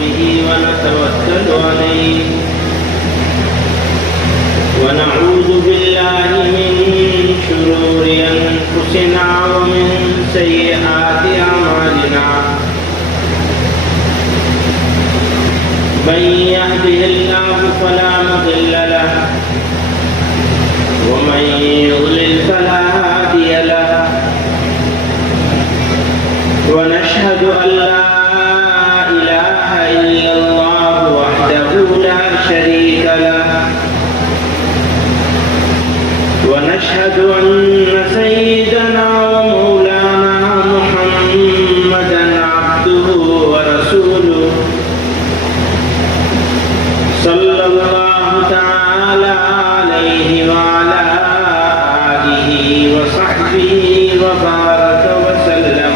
به ونتوكل عليه ونعوذ بالله من شرور أنفسنا ومن سيئات أعمالنا من يهده الله فلا مضل له ومن يضلل فلا هادي له ونشهد أن لا إله إلا الله وحده لا شريك له ونشهد أن سيدنا ومولانا محمدا عبده ورسوله صلى الله تعالى عليه وعلى آله وصحبه وبارك وسلم.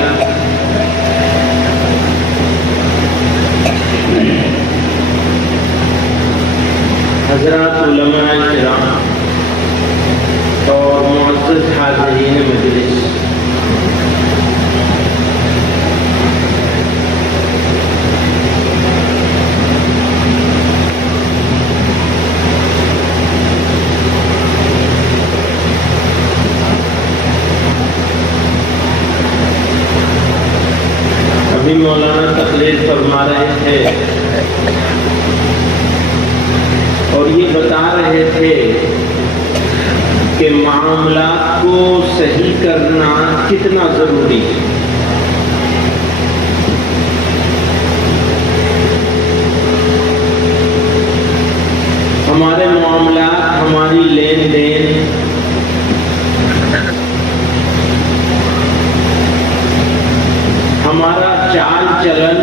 حضرات علماء کرام اور معزز حاضرین مجلس، ابھی مولانا تقریر فرما رہے تھے اور یہ بتا رہے تھے کہ معاملات کو صحیح کرنا کتنا ضروری ہے. ہمارے معاملات، ہماری لین دین، ہمارا چال چلن،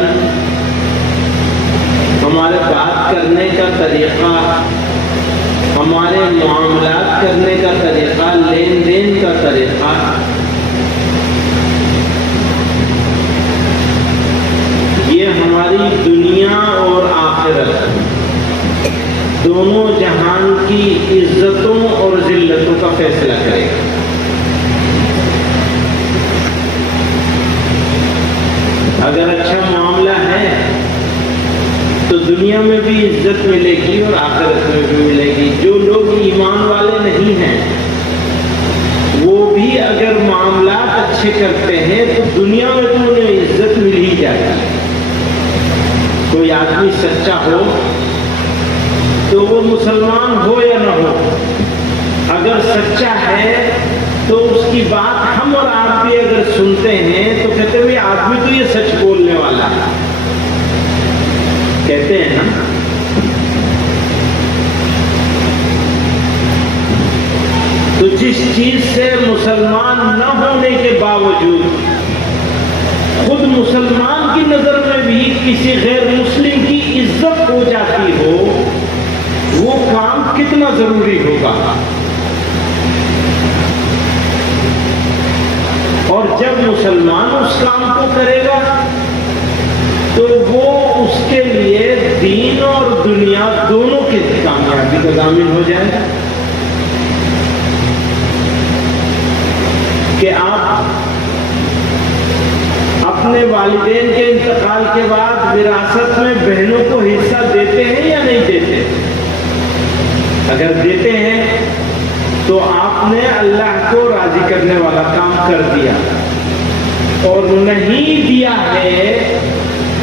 ہمارے بات کرنے کا طریقہ، ہمارے معاملات کرنے کا طریقہ، لین دین کا طریقہ، یہ ہماری دنیا اور آخرت دونوں جہان کی عزتوں اور ذلتوں کا فیصلہ کرے گا. اگر اچھا معاملہ ہے تو دنیا میں بھی عزت ملے گی اور آخرت میں بھی ملے گی. جو لوگ ایمان والے نہیں ہیں وہ بھی اگر معاملات اچھے کرتے ہیں تو دنیا میں تو انہیں عزت مل ہی جائے گی. کوئی آدمی سچا ہو تو وہ مسلمان ہو یا نہ ہو، اگر سچا ہے تو اس کی بات ہم اور آپ بھی اگر سنتے ہیں تو کہتے ہیں یہ آدمی تو یہ سچ بولنے والا ہے، کہتے ہیں نا. تو جس چیز سے مسلمان نہ ہونے کے باوجود خود مسلمان کی نظر میں بھی کسی غیر مسلم کی عزت ہو جاتی ہو، وہ کام کتنا ضروری ہوگا. اور جب مسلمان اس کام کو کرے گا تو وہ اس کے لیے دین اور دنیا دونوں کی کامیابی کا ضامن ہو جائے گا. کہ آپ اپنے والدین کے انتقال کے بعد وراثت میں بہنوں کو حصہ دیتے ہیں یا نہیں دیتے؟ اگر دیتے ہیں تو آپ نے اللہ کو راضی کرنے والا کام کر دیا، اور نہیں دیا ہے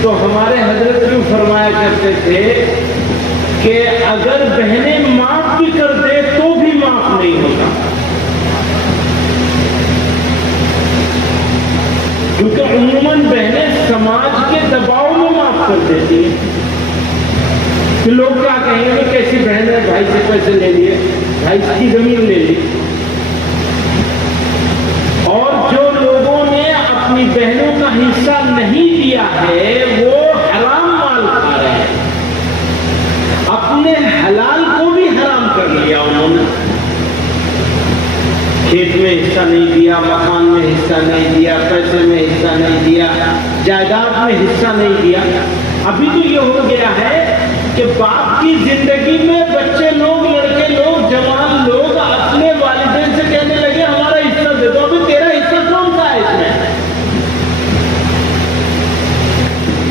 تو ہمارے حضرت کیوں فرمایا کرتے تھے کہ اگر بہنیں معاف بھی کر دے تو بھی معاف نہیں ہوتا، کیونکہ عموماً بہنیں سماج کے دباؤ میں معاف کر دیتی ہیں کہ لوگ کیا کہیں گے، کیسی بہن ہے، بھائی سے پیسے لے لیے، بھائی کی زمین لے لی. اور جو لوگوں نے اپنی بہنوں کا حصہ نہیں دیا ہے وہ حرام مال کھا رہے ہیں، اپنے حلال کو بھی حرام کر لیا. انہوں نے کھیت میں حصہ نہیں دیا، مکان میں حصہ نہیں دیا، پیسے میں حصہ نہیں دیا، جائیداد میں حصہ نہیں دیا. ابھی تو یہ ہو گیا ہے کہ باپ کی زندگی میں بچے لوگ، لڑکے لوگ، جوان لوگ اپنے والدین سے کہنے لگے ہمارا حصہ دے دو. ابھی تیرا حصہ کون سا ہے اس میں؟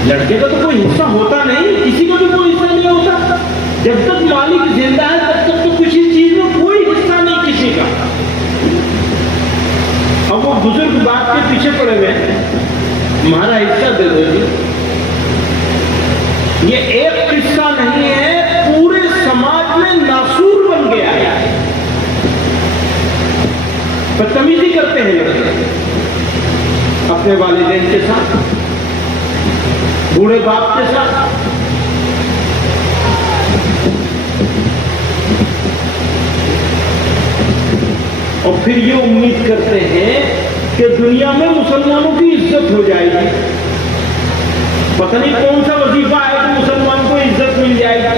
لڑکے بچے کا تو کوئی حصہ ہوتا نہیں، کسی کا بھی کوئی حصہ نہیں ہوتا. جب تک مالک زندہ ہے تب تک تو کسی چیز میں کوئی حصہ نہیں کسی کا. اب وہ بزرگ باپ کے پیچھے پڑے ہوئے ہیں، ہمارا حصہ دے دو جی. یہ ایک قصہ نہیں ہے، پورے سماج میں ناسور بن گیا ہے. بدتمیزی کرتے ہیں لڑکے اپنے والدین کے ساتھ، بوڑھے باپ کے ساتھ. اور پھر یہ امید کرتے ہیں کہ دنیا میں مسلمانوں کی عزت ہو جائے گی. پتہ نہیں کون سا وظیفہ ہے کہ مسلمان کو عزت مل جائے گی.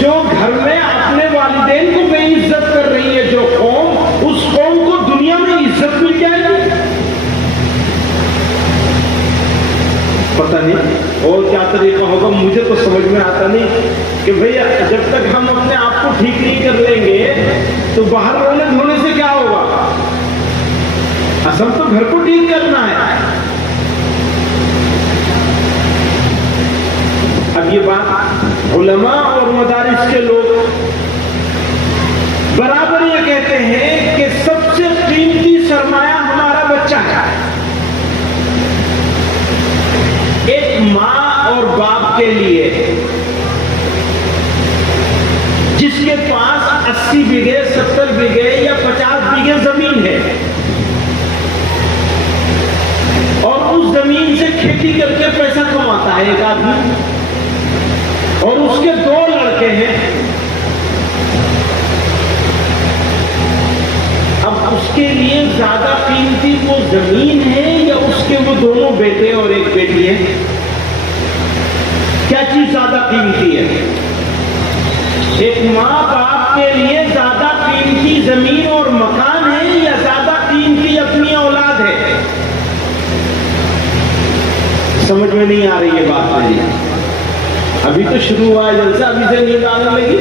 جو گھر میں اپنے والدین کو بے عزت کر رہی ہے جو قوم، اس قوم کو دنیا میں عزت مل جائے گی. پتہ نہیں اور کیا طریقہ ہوگا، مجھے تو سمجھ میں آتا نہیں کہ بھیا جب تک ہم اپنے آپ کو ٹھیک نہیں کر لیں گے تو باہر رونے دھونے سے کیا ہوگا. اصل تو گھر کو ٹھیک کرنا ہے. اب یہ بات علماء اور مدارس کے لوگ برابر یہ کہتے ہیں کہ سب سے قیمتی سرمایہ ہمارا بچہ ہے. ایک ماں اور باپ کے لیے جس کے پاس 80 بیگھے 70 بیگھے یا 50 بیگھے زمین ہے اور اس زمین سے کھیتی کر کے پیسہ کماتا ہے ایک آدمی، اور اس کے 2 لڑکے ہیں. اب اس کے لیے زیادہ قیمتی وہ زمین ہے یا اس کے وہ دونوں بیٹے اور ایک بیٹی ہے؟ کیا چیز زیادہ قیمتی ہے؟ ایک ماں باپ کے لیے زیادہ قیمتی زمین اور مکان ہے یا زیادہ قیمتی اپنی اولاد ہے؟ سمجھ میں نہیں آ رہی ہے بات میری. ابھی تو شروع ہوا ہے جلسہ، ابھی سے نیند آنے لگی.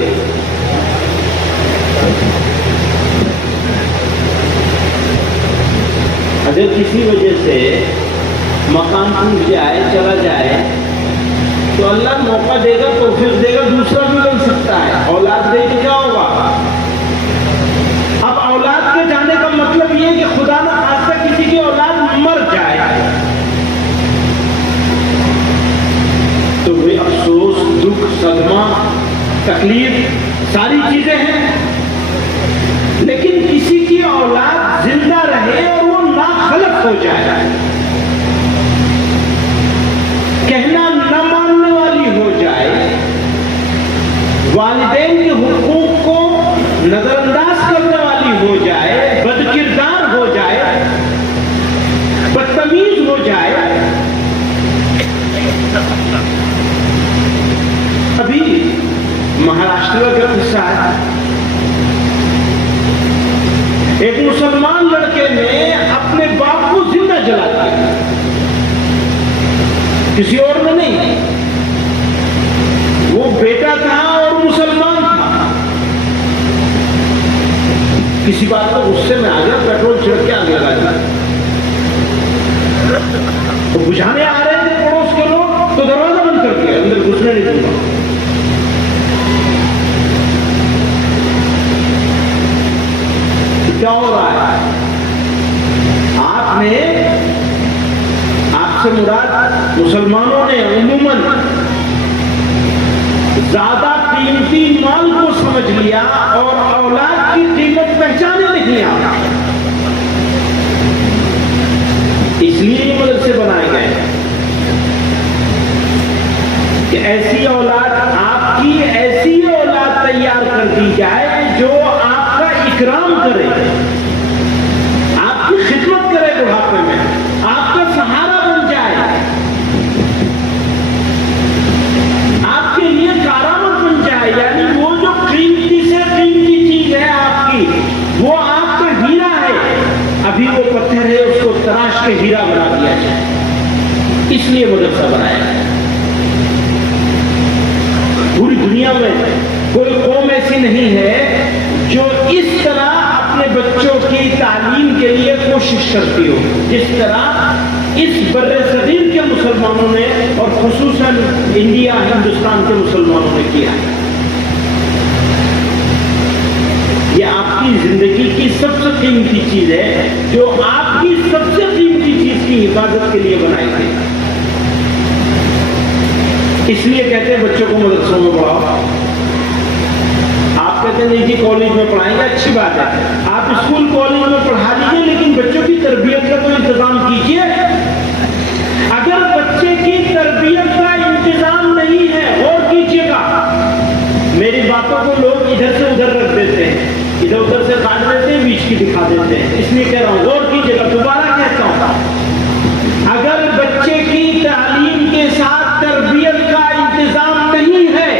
اگر کسی وجہ سے مکان ٹوٹ جائے چلا جائے تو اللہ موقع دے گا، توفیق دے گا، دوسرا بھی بن سکتا ہے. اولاد دے کے کیا ہوگا؟ اب اولاد کے جانے کا مطلب یہ کہ خدا نہ خاصہ کسی کی اولاد مر جائے تو وہ افسوس، دکھ، صدمہ، تکلیف ساری چیزیں ہیں. لیکن کسی کی اولاد زندہ رہے اور وہ ناخلف ہو جائے، کہنا نہ ماننے والی ہو جائے، والدین کے حقوق کو نظر انداز کرنے والی ہو جائے، بد کردار ہو جائے، بدتمیز ہو جائے. ابھی مہاراشٹر کا قصہ ہے. ایک مسلمان لڑکے نے اپنے باپ کو زندہ جلا دیا، کسی اور نے نہیں. وہ بیٹا تھا اور مسلمان تھا. کسی بات کو غصے میں آ گیا، پیٹرول چھڑک کے آگ لگا دیا. تو بجھانے آ رہے تھے پڑوس کے لوگ تو دروازہ بند کر دیا، اندر گھسنے نہیں دیا. کیا ہو رہا ہے؟ آپ سے مراد مسلمانوں نے عموماً زیادہ قیمتی مال کو سمجھ لیا اور اولاد کی قیمت پہچانے نہیں آیا. اس لیے یہ مدرسے بنائے گئے کہ ایسی اولاد، آپ کی ایسی اولاد تیار کر دی جائے جو آپ کا اکرام کرے، آپ کی خدمت کرے بڑھاپے میں، آپ کا سہارا بن جائے، آپ کے لیے کارآمد بن جائے. یعنی وہ جو قیمتی سے قیمتی چیز ہے آپ کی، وہ آپ کا ہیرا ہے، ابھی وہ پتھر ہے، اس کو تراش کے ہیرا بنا دیا جائے. اس لیے مدرسہ بنایا ہے. پوری دنیا میں کوئی قوم ایسی نہیں ہے جو اس طرح اپنے بچوں تعلیم کے لیے کوشش کرتی ہو جس طرح اس بر صغیر کے مسلمان مسلمانوں نے اور خصوصاً انڈیا ہندوستان کے مسلمانوں نے کیا ہے. یہ آپ کی زندگی کی سب سے قیمتی چیز ہے جو آپ کی سب سے قیمتی چیز کی حفاظت کے لیے بنائی گئی. اس لیے کہتے ہیں بچوں کو مدرسوں میں پڑھاؤ. آپ کہتے ہیں نہیں جی کالج میں پڑھائیں گے، اچھی بات ہے، آپ اسکول کالج میں پڑھا لیجیے، لیکن بچوں کی تربیت کا تو انتظام کیجیے. اگر بچے کی تربیت کا انتظام نہیں ہے غور کیجیے گا. میری باتوں کو لوگ ادھر سے ادھر رکھ دیتے ہیں، ادھر ادھر سے کاٹ دیتے ہیں، بیچ کی دکھا دیتے ہیں. اس لیے کہہ رہا ہوں غور کیجیے گا. دوبارہ کہتا ہوں، اگر بچے کی تعلیم کے ساتھ تربیت کا انتظام نہیں ہے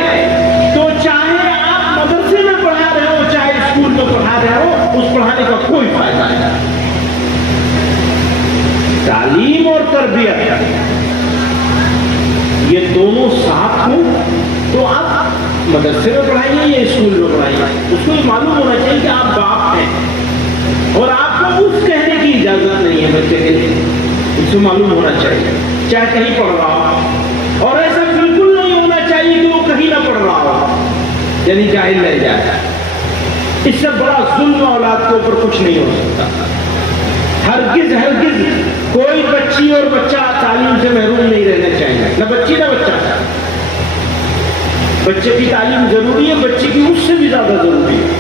تو چاہے آپ مدرسے میں پڑھا رہے ہو چاہے اسکول میں پڑھا رہے ہو، اس پڑھانے کا کوئی فائدہ نہیں. تعلیم اور تربیت یہ دونوں ساتھ ہوں تو آپ مدرسے میں پڑھائیے یا اسکول میں پڑھائیے. اس کو یہ معلوم ہونا چاہیے کہ آپ باپ ہیں اور آپ کو اس کہنے کی اجازت نہیں ہے بچے کے لیے. اس کو معلوم ہونا چاہیے چاہے کہیں پڑھ رہا ہو، اور ایسا بالکل نہیں ہونا چاہیے کہ وہ کہیں نہ پڑھ رہا ہو یعنی جاہل رہ جائے. اس سے بڑا ظلم اولاد کے اوپر کچھ نہیں ہو سکتا. ہرگز ہرگز کوئی بچی اور بچہ تعلیم سے محروم نہیں رہنا چاہیے، نہ بچی نہ بچہ. بچے کی تعلیم ضروری ہے، بچے کی اس سے بھی زیادہ ضروری ہے.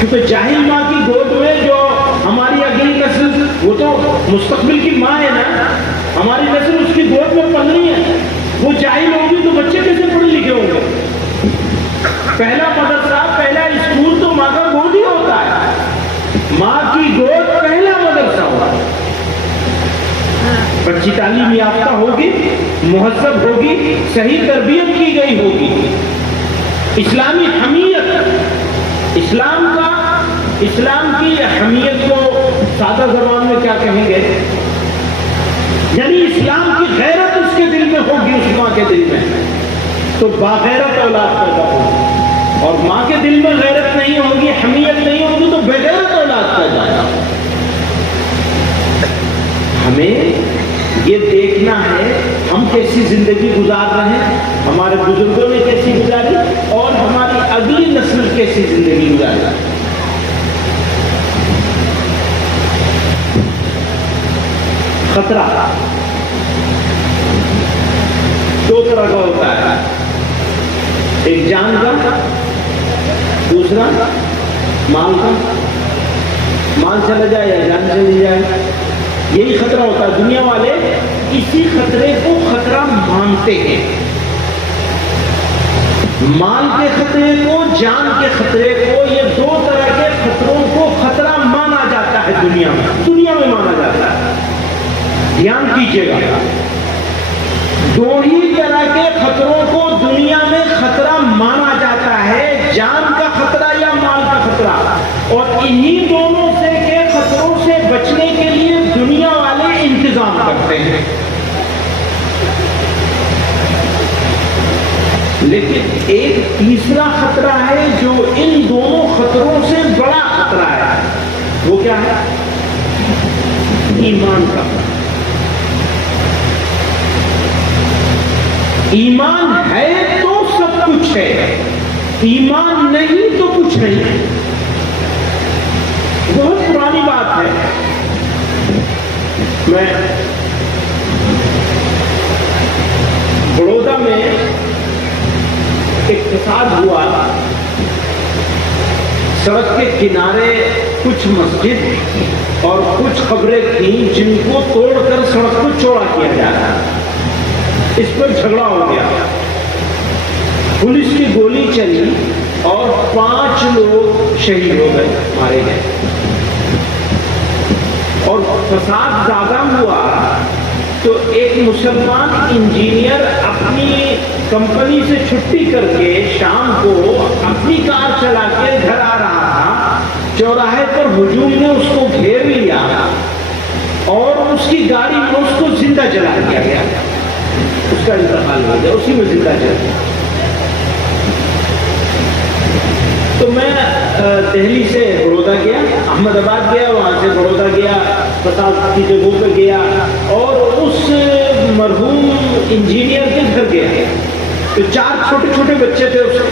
کیونکہ جاہل ماں کی گود میں جو ہماری اگلی نسل، وہ تو مستقبل کی ماں ہے نا، ہماری نسل اس کی گود میں پل رہی ہے. وہ جاہل ہوگی تو بچے کیسے پڑھے لکھے ہوں گے؟ پہلا مدرسہ پہلا اسکول تو ماں کا گود ہی ہوتا ہے. ماں کی گود پہلا مدرسہ ہوتا ہے. بچی تعلیم یافتہ ہوگی، مہذب ہوگی، صحیح تربیت کی گئی ہوگی. اسلامی حمیت، اسلام کی حمیت کو سادہ زبان میں کیا کہیں گے؟ یعنی اسلام کی غیرت اس کے دل میں ہوگی، اس ماں کے دل میں تو باغیرت اولاد پیدا ہوگی. اور ماں کے دل میں غیرت نہیں ہوگی، حمیت نہیں ہوگی تو بغیرت اولاد پیدا ہوگی. ہمیں یہ دیکھنا ہے ہم کیسی زندگی گزار رہے ہیں، ہمارے بزرگوں نے کیسی گزاری اور ہماری اگلی نسل کیسی زندگی گزاری. خطرہ دو طرح کا ہوتا ہے، ایک جان کا، دوسرا مال کا. مال چلا جائے یا جان چلی جائے، یہی خطرہ ہوتا ہے. دنیا والے اسی خطرے کو خطرہ مانتے ہیں. مال کے خطرے کو، جان کے خطرے کو، یہ دو طرح کے خطروں کو خطرہ مانا جاتا ہے. دنیا میں مانا جاتا ہے. دھیان کیجیے گا، دو ہی طرح کے خطروں کو دنیا میں خطرہ مانا جاتا ہے، جان کا خطرہ یا مال کا خطرہ. اور انہی دونوں سے کے خطروں سے بچنے کے لیے دنیا والے انتظام کرتے ہیں. لیکن ایک تیسرا خطرہ ہے جو ان دونوں خطروں سے بڑا خطرہ ہے. وہ کیا ہے؟ ایمان کا. ایمان ہے تو سب کچھ ہے، ایمان نہیں تو کچھ نہیں ہے. بہت پرانی بات ہے. میں بڑودہ میں ایک فساد ہوا. سڑک کے کنارے کچھ مسجد اور کچھ قبریں تھیں جن کو توڑ کر سڑک کو چوڑا کیا جا رہا. اس پر جھگڑا ہو گیا، پولیس کی گولی چلی اور 5 لوگ شہید ہو گئے، مارے گئے. اور فساد زیادہ ہوا تو ایک مسلمان انجینئر اپنی کمپنی سے چھٹی کر کے شام کو اپنی کار چلا کے گھر آ رہا تھا. چوراہے پر ہجوم نے اس کو گھیر لیا اور اس کی گاڑی میں اس کو زندہ جلا دیا گیا. اس کا انتقال ہو گیا، اسی میں زندہ جلا. تو میں دہلی سے بڑودہ گیا، احمد آباد گیا، وہاں سے بڑودہ گیا، 50 کی جگہوں پہ گیا، اور اس مرحوم انجینئر کے گھر گیا۔ تو 4 چھوٹے چھوٹے بچے تھے اس کے،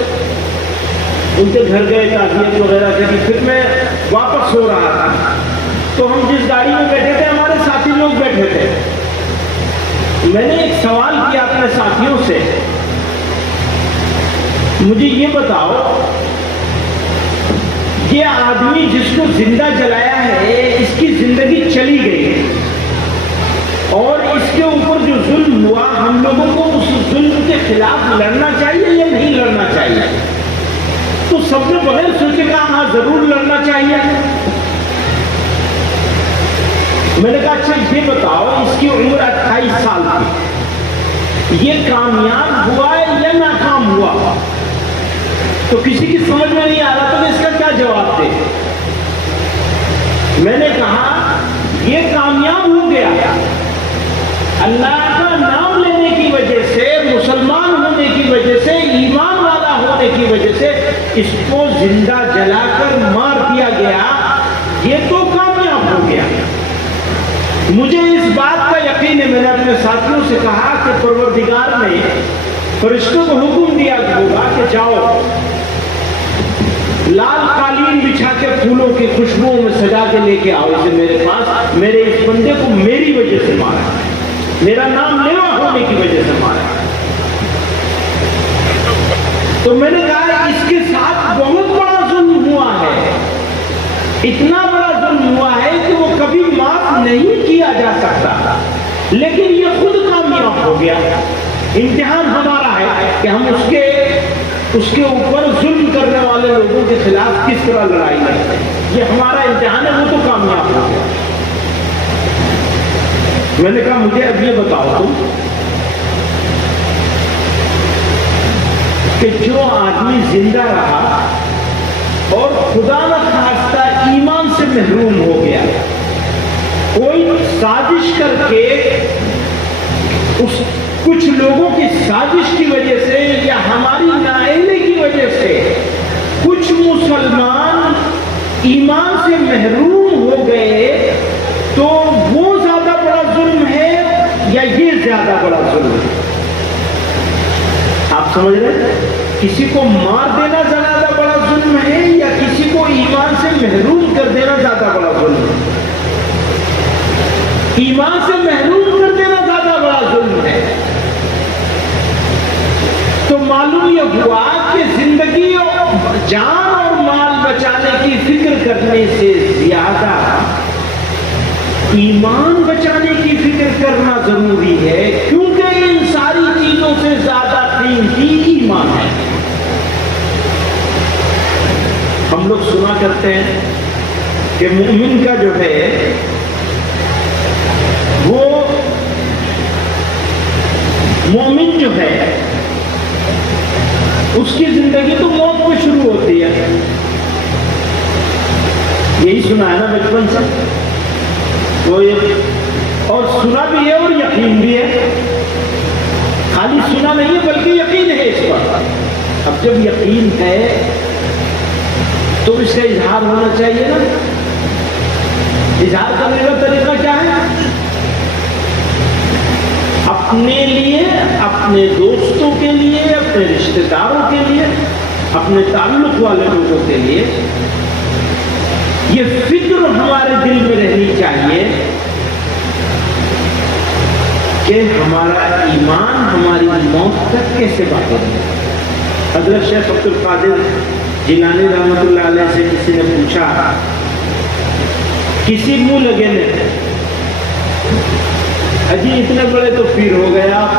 ان کے گھر گئے، تعزیت وغیرہ کری۔ پھر میں واپس ہو رہا تھا، تو ہم جس گاڑی میں بیٹھے تھے ہمارے ساتھی لوگ بیٹھے تھے۔ میں نے ایک سوال کیا اپنے ساتھیوں سے، مجھے یہ بتاؤ یہ آدمی جس کو زندہ جلایا ہے، اس کی زندگی چلی گئی اور اس کے اوپر جو ظلم ہوا، ہم لوگوں کو اس ظلم کے خلاف لڑنا چاہیے یا نہیں لڑنا چاہیے؟ تو سب نے بغیر سوچے کہا ہاں ضرور لڑنا چاہیے۔ میں نے کہا اچھا یہ بتاؤ اس کی عمر 28 سال تھی، یہ کامیاب ہوا ہے یا ناکام ہوا؟ تو کسی کی سمجھ میں نہیں آ رہا تھا کہ اس کا کیا جواب دے۔ میں نے کہا یہ کامیاب ہو گیا، اللہ کا نام لینے کی وجہ سے، مسلمان ہونے کی وجہ سے، ایمان والا ہونے کی وجہ سے اس کو زندہ جلا کر مار دیا گیا، یہ تو کامیاب ہو گیا۔ مجھے اس بات کا یقین ہے، میں نے اپنے ساتھیوں سے کہا کہ پروردگار نے فرشتوں کو حکم دیا ہوگا کہ جاؤ لال قالین بچھا کے پھولوں کی خوشبوؤں میں سجا کے لے کے آؤ اسے میرے پاس، میرے اس بندے کو میری وجہ سے مارا ہے، میرا نام لیوا ہونے کی وجہ سے مارا ہے۔ تو میں نے کہا اس کے ساتھ بہت بڑا ظلم ہوا ہے، اتنا بڑا ظلم ہوا ہے کہ وہ کبھی معاف نہیں کیا جا سکتا، لیکن یہ خود کامیاب ہو گیا۔ امتحان ہمارا ہے کہ ہم اس کے اوپر ظلم کرنے والے لوگوں کے خلاف کس طرح لڑائی کرتے ہیں، یہ ہمارا امتحان ہے، وہ تو کامیاب ہو گیا۔ میں نے کہا مجھے اب یہ بتاؤ تم کہ جو آدمی زندہ رہا اور خدا نخواستہ ایمان سے محروم ہو گیا، کوئی سازش کر کے کچھ لوگوں کی سازش کی وجہ سے یا ہماری نااہلی کی وجہ سے کچھ مسلمان ایمان سے محروم ہو گئے، تو وہ زیادہ بڑا ظلم ہے یا یہ زیادہ بڑا ظلم ہے؟ آپ سمجھ رہے ہیں؟ کسی کو مار دینا زیادہ بڑا ظلم ہے یا کسی کو ایمان سے محروم کر دینا زیادہ بڑا ظلم ہے؟ ایمان سے محروم کر دینا زیادہ بڑا ظلم ہے۔ تو معلوم یہ ہوا کہ زندگی اور جان اور مال بچانے کی فکر کرنے سے زیادہ ایمان بچانے کی فکر کرنا ضروری ہے، کیونکہ ان ساری چیزوں سے زیادہ قیمتی ایمان ہے۔ ہم لوگ سنا کرتے ہیں کہ مومن کا جو ہے وہ مومن جو ہے اس کی زندگی تو موت میں شروع ہوتی ہے، یہی سنا ہے نا بچپن سے، اور سنا بھی ہے اور یقین بھی ہے، خالی سنا نہیں ہے بلکہ یقین ہے اس پر۔ اب جب یقین ہے تو اس کا اظہار ہونا چاہیے نا۔ اظہار کرنے کا طریقہ کیا ہے؟ اپنے لیے، اپنے دوستوں کے لیے، اپنے رشتہ داروں کے لیے، اپنے تعلق والے لوگوں کے لیے یہ فکر ہمارے دل میں رہنی چاہیے کہ ہمارا ایمان ہماری موت تک کیسے باقی ہے۔ حضرت شیخ عبد القادر جیلانی رحمۃ اللہ علیہ سے کسی نے پوچھا، کسی منہ لگے نے، اجی اتنے بڑے تو پیر ہو گئے آپ،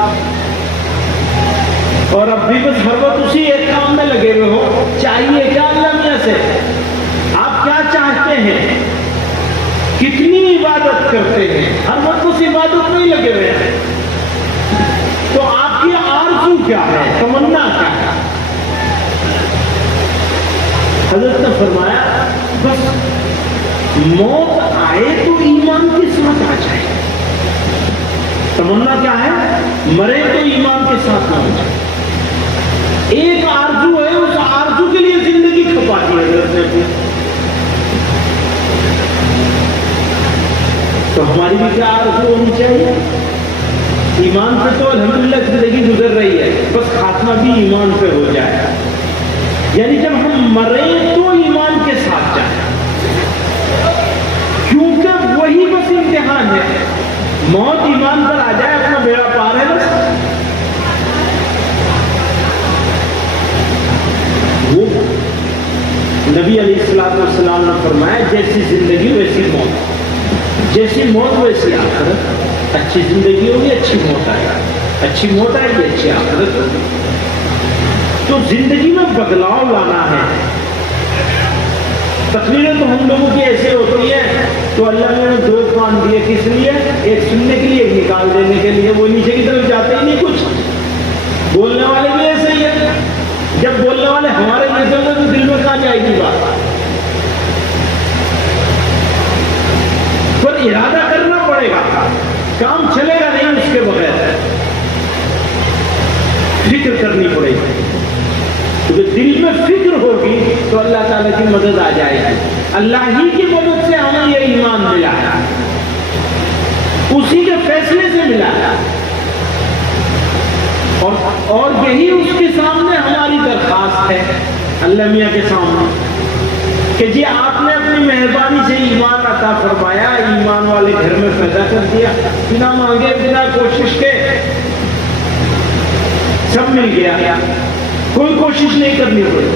اور اب بھی بس ہر وقت اسی ایک کام میں لگے ہوئے ہو، چاہیے کیا اللہ میاں سے؟ آپ کیا چاہتے ہیں؟ کتنی عبادت کرتے ہیں؟ ہر وقت اس عبادت میں ہی لگے ہوئے ہیں، تو آپ کی آرزو کیا ہے، تمنا کیا ہے؟ حضرت نے فرمایا بس موت آئے تو ایمان کے ساتھ آ جائے۔ تمنا کیا ہے؟ مرے تو ایمان کے ساتھ نہ ہو جائے۔ ایک آرزو ہے، اس آرزو کے لیے زندگی کھپا دی ہے کرنے پہ. تو ہماری بھی کیا آرزو ہونی چاہیے؟ ایمان پہ تو الحمدللہ زندگی گزر رہی ہے، بس خاتمہ بھی ایمان پہ ہو جائے. یعنی جب ہم مریں تو ایمان کے ساتھ جائیں، کیونکہ وہی بس امتحان ہے. موت ایمان پر آ جائے اپنا بیڑا پار ہے بس. وہ نبی علیہ السلام نے فرمایا جیسی زندگی ویسی موت، جیسی موت ویسی آخرت. اچھی زندگی ہوگی اچھی موت آئے گی، اچھی موت آئے گی اچھی آخرت ہوگی. تو زندگی میں بدلاؤ لانا ہے. تقریریں تو ہم لوگوں کی ایسے ہوتی ہیں تو اللہ نے دو کان دیے کس لیے؟ ایک سننے کے لیے، ایک نکال دینے کے لیے. وہ نیچے کی طرف جاتے ہی نہیں کچھ. بولنے والے بھی ایسے ہی ہے، جب بولنے والے ہمارے نظر میں تو دل میں کہاں جائے گی بات. پر ارادہ کرنا پڑے گا، کام چلے گا نہیں اس کے بغیر. فکر کرنی پڑے گی، کیونکہ دل میں فکر ہوگی تو اللہ تعالیٰ کی مدد آ جائے گی. اللہ ہی کی مدد سے ہمیں یہ ایمان ملا ہے، اسی کے فیصلے سے ملا ہے. اور یہی اس کے سامنے ہماری درخواست ہے، اللہ میاں کے سامنے، کہ جی آپ نے اپنی مہربانی سے ایمان عطا فرمایا، ایمان والے گھر میں پیدا کر دیا، بنا مانگے بنا کوشش کے سب مل گیا، کوئی کوشش نہیں کرنی پڑی.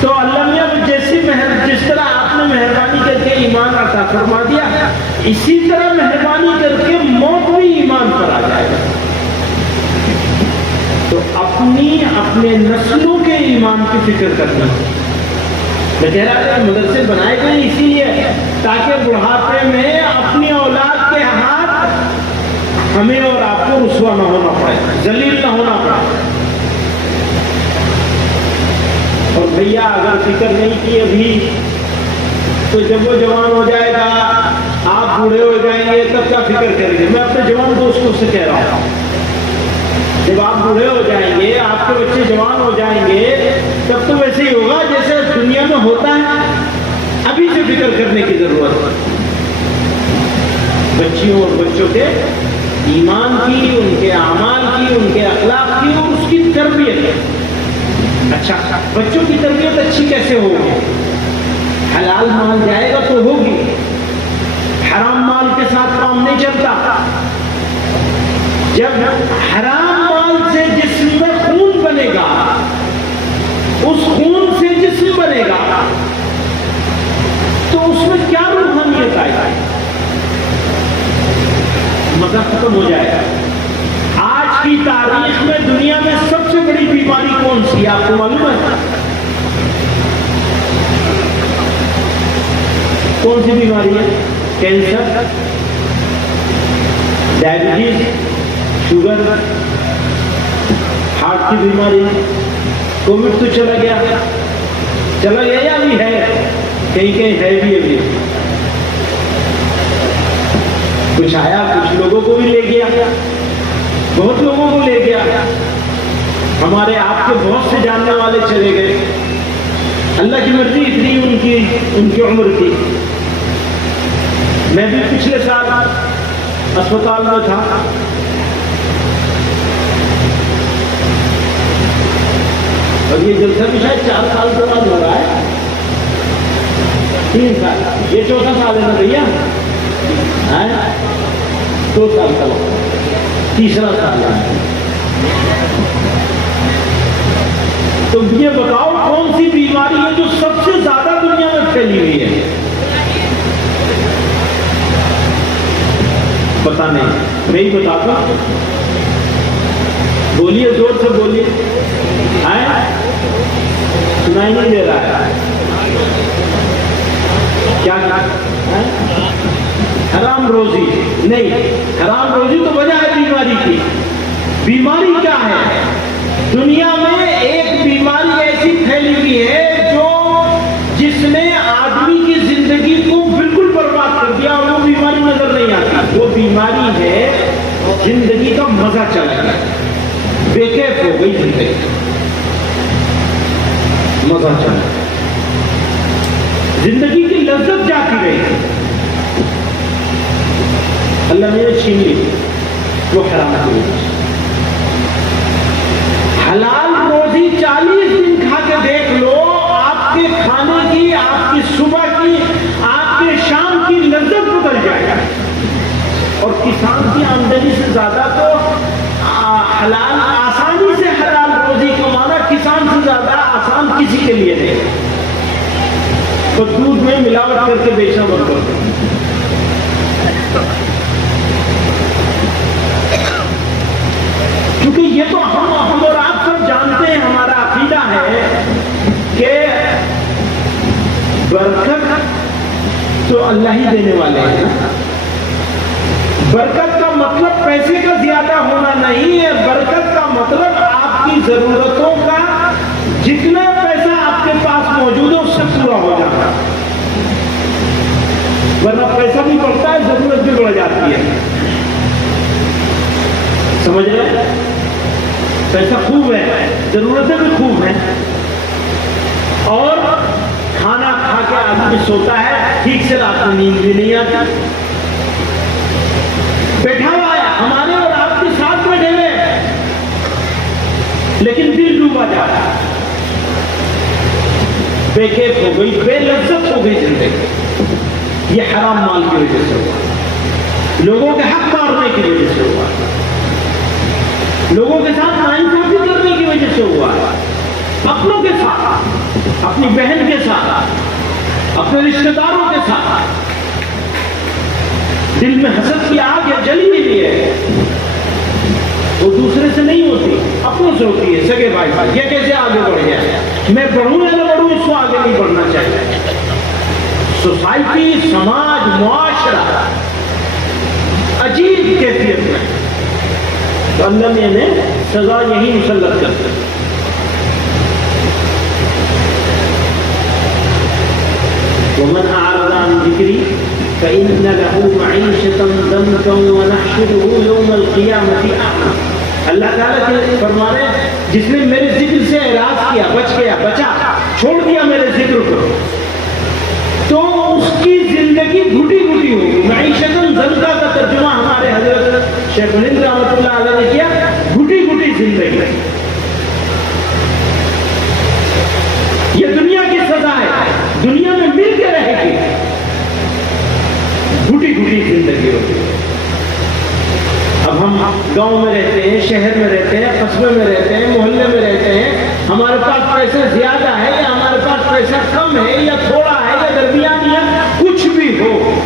تو اللہ میاں جس طرح آپ نے مہربانی کر کے ایمان عطا فرما دیا، اسی طرح مہربانی کر کے موت بھی ایمان پر آ جائے گا. تو اپنے نسلوں کے ایمان کی فکر کرنا. میں کہہ رہا تھا مدرسے بنائے گئے اسی لیے تاکہ بڑھاپے میں اپنی اولاد کے ہاتھ ہمیں اور آپ کو رسوا نہ ہونا پڑے، ذلیل نہ ہونا پڑے. اور بھیا اگر فکر نہیں کی ابھی تو جب وہ جوان ہو جائے گا، آپ بوڑھے ہو جائیں گے، تب کیا فکر کریں گے؟ میں اپنے جوان دوستوں سے کہہ رہا ہوں، جب آپ بوڑھے ہو جائیں گے، آپ کے بچے جوان ہو جائیں گے، تب تو ویسے ہی ہوگا جیسے دنیا میں ہوتا ہے. ابھی سے فکر کرنے کی ضرورت ہے، بچیوں اور بچوں کے ایمان کی، ان کے اعمال کی، ان کے اخلاق کی اور اس کی تربیت. اچھا، بچوں کی تربیت اچھی کیسے ہوگی؟ حلال مال جائے گا تو ہوگی، حرام مال کے ساتھ کام نہیں چلتا. جب حرام مال سے جسم میں خون بنے گا، اس خون سے جسم بنے گا، تو اس میں کیا روحانیت آئے گی؟ مزہ ختم ہو جائے گا. آج کی تاریخ میں دنیا میں سب سے بڑی بیماری کون سی ہے آپ کو معلوم ہے؟ کون سی بیماری ہے؟ کینسر، ڈائبٹیز، شوگر، ہارٹ کی بیماری. کووڈ تو چلا گیا یا ابھی ہے؟ کہیں ہے بھی ابھی. کچھ آیا، کچھ لوگوں کو بھی لے گیا، بہت لوگوں کو لے گیا. ہمارے آپ کے بہت سے جاننے والے چلے گئے. اللہ کی مرضی اتنی ان کی عمر تھی. میں بھی پچھلے سال اسپتال میں تھا. اور یہ جلسہ بھی شاید 4 سال کے بعد ہو رہا ہے، 3 سال، یہ 4تھا سال ہے نا بھیا؟ 2 سال کا وقت، 3را سال ہے. تو یہ بتاؤ کون سی بیماری ہے جو سب سے زیادہ دنیا میں پھیلی ہوئی ہے؟ پتا نہیں، میں ہی بتاتا ہوں. بولیے، زور سے بولیے. سنائی نہیں دے رہا ہے کیا؟ حرام روزی. نہیں، حرام روزی تو وجہ ہے بیماری کی. بیماری کیا ہے؟ دنیا میں ایک بیماری ایسی پھیلی ہوئی ہے جس نے آدمی کی زندگی کو بالکل برباد کر دیا، اور وہ بیماری نظر نہیں آتی. وہ بیماری ہے زندگی کا مزہ چلا گیا، بے کیف ہو گئی زندگی. مزہ چلا، زندگی کی لذت جاتی رہی، اللہ نے چھین لی وہ حرام کی وجہ سے۔ حلال روزی 40 دن کھا کے دیکھ لو، آپ کے کھانے کی، آپ کی صبح کی، آپ کے شام کی لذت بدل جائے گا۔ اور کسان کی آمدنی سے زیادہ تو حلال، آسانی سے حلال روزی کمانا کسان سے زیادہ آسان کسی کے لیے نہیں۔ تو دودھ میں ملاوٹ کر کے بیچنا بند کر دو، کیونکہ یہ تو ہم اور آپ سب جانتے ہیں، ہمارا عقیدہ ہے کہ برکت تو اللہ ہی دینے والے ہیں۔ برکت کا مطلب پیسے کا زیادہ ہونا نہیں ہے، برکت کا مطلب آپ کی ضرورتوں کا جتنا پیسہ آپ کے پاس موجود ہے اس سے پورا ہو جاتا ہے، ورنہ پیسہ بھی بڑھتا ہے، ضرورت بھی بڑھ جاتی ہے۔ سمجھ رہے؟ پیسہ خوب ہے، ضرورتیں بھی خوب ہیں، اور کھانا کھا کے آدمی سوتا ہے، ٹھیک سے رات میں نیند بھی نہیں آتی، بیٹھا ہوا ہے ہمارے اور آپ کے ساتھ بیٹھے ہوئے، لیکن دل ڈوبا جا رہا ہے، بے کیف ہو گئی، بے لذت ہو گئی زندگی۔ یہ حرام مال کی وجہ سے ہوا، لوگوں کے حق مارنے کی وجہ سے ہوا، لوگوں کے ساتھ ناانصافی کرنے کی وجہ سے ہوا، اپنوں کے ساتھ، اپنی بہن کے ساتھ، اپنے رشتہ داروں کے ساتھ دل میں حسد کی آگ یا جلی ہوئی ہے، وہ دوسرے سے نہیں ہوتی، اپنوں سے ہوتی ہے، سگے بھائی بھائی۔ یہ کیسے آگے بڑھ گیا؟ میں بڑھوں یا نہ بڑھوں، اس کو آگے نہیں بڑھنا چاہیے۔ سوسائٹی، سماج، معاشرہ عجیب کیفیت میں، تو اللہ نے انہیں سزا یہی مسلط کر دی۔ ومن اعرض عن ذکری فإن له معیشة ضنکا ونحشره یوم القیامة اعمى۔ اللہ تعالیٰ کے فرما رہے ہیں جس نے میرے ذکر سے اعراض کیا، بچ گیا، بچا، چھوڑ دیا میرے ذکر کو، تو اس کی زندگی گھٹی گھٹی ہوگی۔ معیشت ضنکا کا ترجمہ ہمارے حضرت شیخ الہند رحمۃ اللہ علیہ نے کیا، گھٹی گھٹی زندگی۔ یہ دنیا کی سزا ہے، دنیا میں مل کے رہے گی، گھٹی گھٹی زندگی ہوتی ہے۔ اب ہم گاؤں میں رہتے ہیں، شہر میں رہتے ہیں، قصبے میں رہتے ہیں، محلے میں رہتے ہیں، ہمارے پاس پیسہ زیادہ ہے یا ہمارے پاس پیسہ کم ہے یا تھوڑا ہے یا درمیانی ہے، کچھ بھی ہو،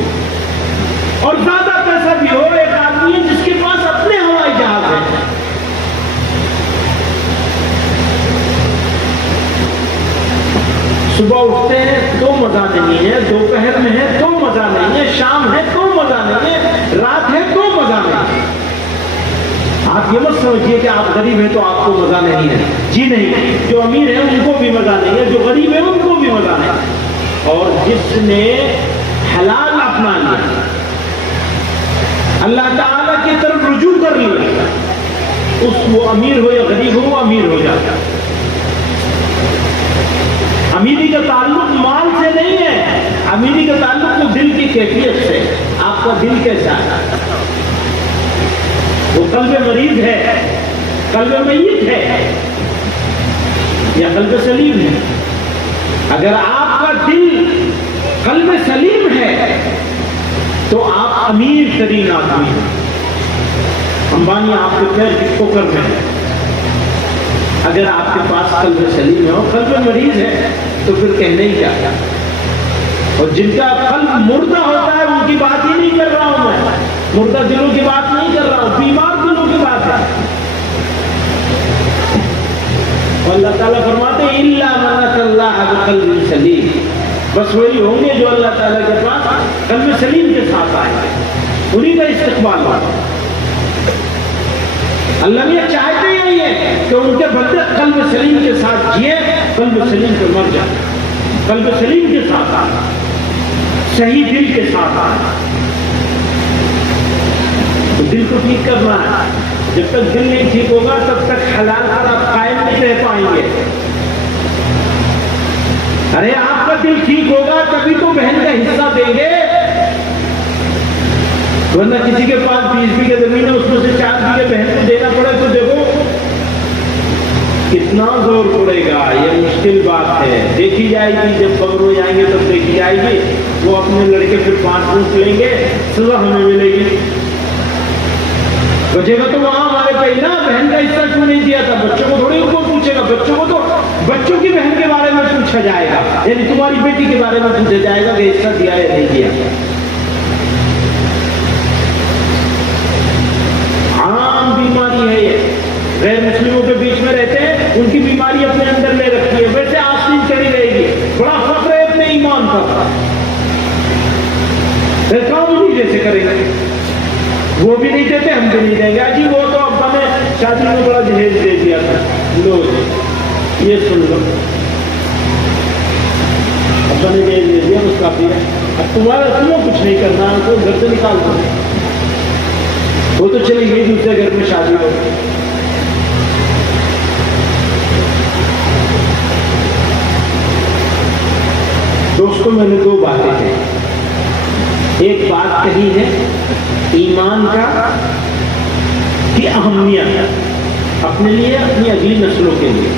اور زیادہ پیسہ بھی ہو، ایک آدمی ہے جس کے پاس اپنے ہوائی جہاز ہے، صبح اٹھتے ہیں تو مزہ نہیں ہے، دوپہر میں ہے تو مزہ نہیں ہے، شام ہے تو مزہ نہیں ہے، رات ہے تو مزہ نہیں ہے۔ آپ یہ مت سمجھیے کہ آپ غریب ہیں تو آپ کو مزہ نہیں ہے، جی نہیں، جو امیر ہیں ان کو بھی مزہ نہیں ہے، جو غریب ہیں ان کو بھی مزہ نہیں ہے۔ اور جس نے حلال اپنا لیا، اللہ تعالیٰ کی طرف رجوع کر لیا، وہ امیر ہو یا غریب ہو، وہ امیر ہو جاتا ہے۔ امیری کا تعلق مال سے نہیں ہے، امیری کا تعلق تو دل کی کیفیت سے، آپ کا دل کیسا ہے، وہ قلب مریض ہے، قلب میت ہے یا قلب سلیم ہے۔ اگر آپ کا دل قلب سلیم ہے تو آپ امیر ترین آدمی ہیں۔ امبانی آپ کے پیر ٹکو کر میں، اگر آپ کے پاس قلب سلیم ہے اور قلب مریض ہے تو پھر کہنے ہی کیا۔ اور جن کا قلب مردہ ہوتا ہے ان کی بات ہی نہیں کر رہا ہوں میں، مردہ دلوں کی بات نہیں کر رہا ہوں، بیمار دلوں کی بات ہے۔ اور اللہ تعالیٰ فرماتے ہیں اِلَّا مَنْ أَتَى اللَّهَ بِقَلْبٍ سَلِيمٍ، بس وہی ہوں گے جو اللہ تعالیٰ کے پاس قلب سلیم کے ساتھ آئے ہیں، انہی کا استقبال ہوگا۔ اللہ میاں چاہتے یہی ہے کہ ان کے بندے قلب سلیم کے ساتھ جیے، قلب سلیم سے مر جائے، قلب سلیم کے ساتھ آئے، صحیح دل کے ساتھ آئے۔ تو دل کو ٹھیک کرنا ہے، جب تک دل نہیں ٹھیک ہوگا تب تک حلال پر آپ قائم نہیں رہ پائیں گے۔ ارے آپ کا دل ٹھیک ہوگا تبھی تو بہن کا حصہ دیں گے، ورنہ کسی کے پاس 20 بیگھے زمین ہے، اس میں سے 4 بیگھے بہن کو دینا پڑے تو دیکھو کتنا زور پڑے گا. یہ مشکل بات ہے. دیکھی جائے گی، جب خبر ہو جائیں گے تب دیکھی جائے گی. وہ اپنے لڑکے پھر 5 پوچھ لیں گے، سزا ہمیں ملے گی. بچے گا تو وہاں ہمارے پہ نا بہن کا حصہ کیوں نہیں دیا تھا. بچوں کو تھوڑی کو پوچھے گا، بچوں کو تو بچوں کی بہن کے بارے میں پوچھا جائے گا، یعنی تمہاری بیٹی کے بارے میں پوچھا جائے گا کہ حصہ دیا یا نہیں دیا. عام بیماری ہے یہ. غیر مسلموں کے بیچ میں رہتے ہیں، ان کی بیماری اپنے اندر لے رکھی ہے. ویسے آستین چڑھی رہے گی، بڑا فخر ہے اپنے ایمان پر، پھر کام نہیں جیسے کریں گے. وہ بھی نہیں دیتے، ہم بھی نہیں دیں گے. جی وہ تو ابا نے شادی میں بڑا جہیز دے دیا تھا. لو جی یہ سن لو، ابا نے جہیز دے دیا، اس کافی ہے. اب تمہارا تمہیں کچھ نہیں کرنا، تو گھر سے نکال دو. وہ تو چلی گئی دوسرے گھر میں شادی ہو. دوستوں میں نے 2 باتیں ہیں. ایک بات کہی ہے ایمان کا کی اہمیت اپنے لیے، اپنی اگلی نسلوں کے لیے.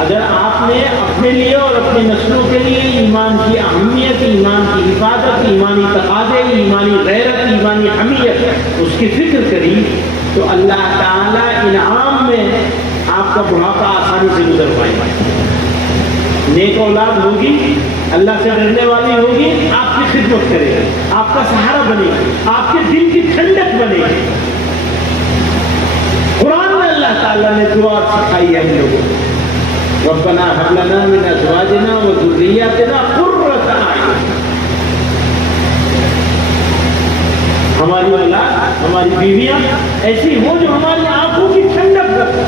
اگر آپ نے اپنے لیے اور اپنی نسلوں کے لیے ایمان کی اہمیت، ایمان کی حفاظت، ایمانی تقاضے، ایمانی غیرت، ایمانی حمیت اس کی فکر کری تو اللہ تعالیٰ انعام میں آپ کا بڑھاپا آسانی سے گزر پائے گا. نیک اولاد ہوگی، اللہ سے ڈرنے والی ہوگی، آپ کی خدمت کرے گی، آپ کا سہارا بنے گی، آپ کے دل کی ٹھنڈک بنے گی. قرآن میں اللہ تعالیٰ نے دعا سکھائی ہے ہم لوگوں کو، ربنا هب لنا من ازواجنا وذرياتنا قرة اعين. ہماری اولاد، ہماری بیویاں ایسی ہو جو ہماری آنکھوں کی ٹھنڈک کرے.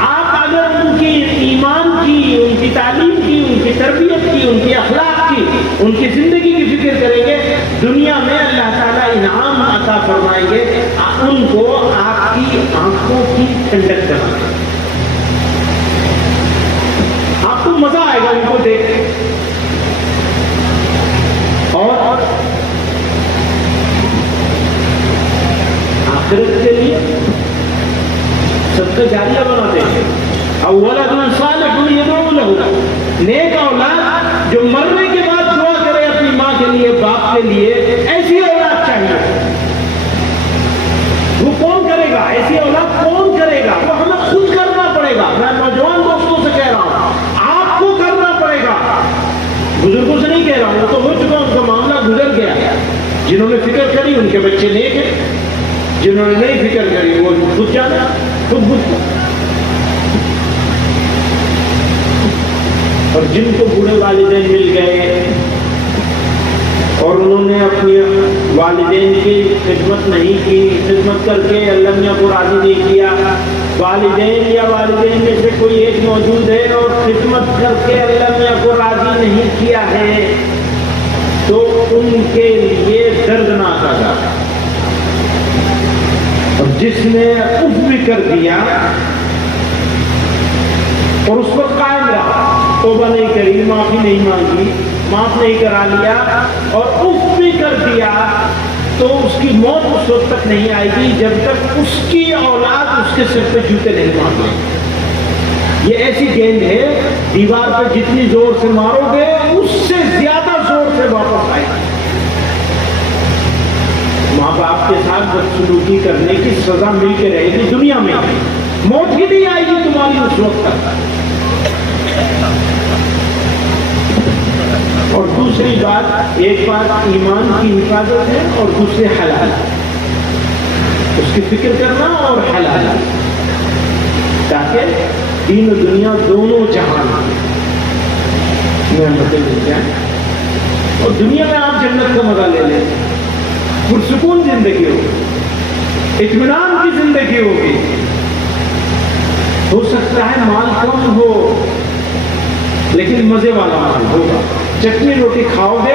آپ اگر ان کی ایمان کی، ان کی تعلیم کی، ان کی تربیت کی، ان کی اخلاق کی، ان کی زندگی کی فکر کریں گے، دنیا میں اللہ تعالیٰ انعام عطا فرمائیں گے، ان کو آپ کی آنکھوں کی ٹھنڈک کریں گے. آپ کو مزہ آئے گا ان کو دیکھ کے. اور آخرت کے لیے صدقہ جاریہ بناتے ہیں. اولاد صالح یدعو لہ، نیک اولاد جو مرنے کے بعد دعا کرے اپنی ماں کے لیے، باپ کے لیے. ایسی اولاد چاہیے. وہ کون کرے گا؟ ایسی اولاد کون کرے گا؟ وہ ہمیں خود کرنا پڑے گا. میں نوجوان دوستوں سے کہہ رہا ہوں، آپ کو کرنا پڑے گا. بزرگوں سے نہیں کہہ رہا ہوں، وہ تو ہو چکا، ان کا معاملہ گزر گیا. جنہوں نے فکر کری ان کے بچے نیک ہیں، جنہوں نے نہیں فکر کری وہ خود جانا، خود بجھتا. اور جن کو بوڑھے والدین مل گئے اور انہوں نے اپنی والدین کی خدمت نہیں کی، خدمت کر کے اللہ میاں کو راضی نہیں کیا، والدین یا والدین میں سے کوئی ایک موجود ہے اور خدمت کر کے اللہ میاں کو راضی نہیں کیا ہے، تو ان کے لیے دردناک عذاب. اور جس نے اف بھی کر دیا اور اس پر قائم رہا، توبہ نہیں کری، معافی نہیں مانگی، معاف نہیں کرا لیا اور اف بھی کر دیا، تو اس کی موت اس وقت تک نہیں آئے گی جب تک اس کی اولاد اس کے سر پہ جوتے نہیں مار لیں. یہ ایسی گیند ہے، دیوار پہ جتنی زور سے مارو گے اس سے زیادہ زور سے واپس آئے گی. ماں باپ کے ساتھ بدسلوکی کرنے کی سزا مل کے رہے گی دنیا میں، موت ہی نہیں آئے گی تمہاری اس وقت تک. اور دوسری بات، ایک بات ایمان کی حفاظت ہے اور دوسرے حلال، اس کی فکر کرنا اور حلال، تاکہ دین و دنیا دونوں جہان نعمتیں مل جائیں اور دنیا میں آپ جنت کا مزہ لے لیں. پرسکون زندگی ہوگی، اطمینان کی زندگی ہوگی. ہو سکتا ہے مال کم ہو لیکن مزے والا مال ہوگا. چٹنی روٹی کھاؤ گے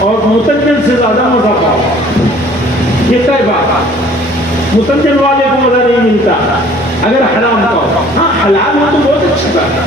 اور متنجن سے زیادہ مزہ پاؤ. یہ طے بات، متنجن والے کو مزہ نہیں ملتا اگر حرام کھاؤ. ہاں حلال ہو تو بہت اچھی بات ہے.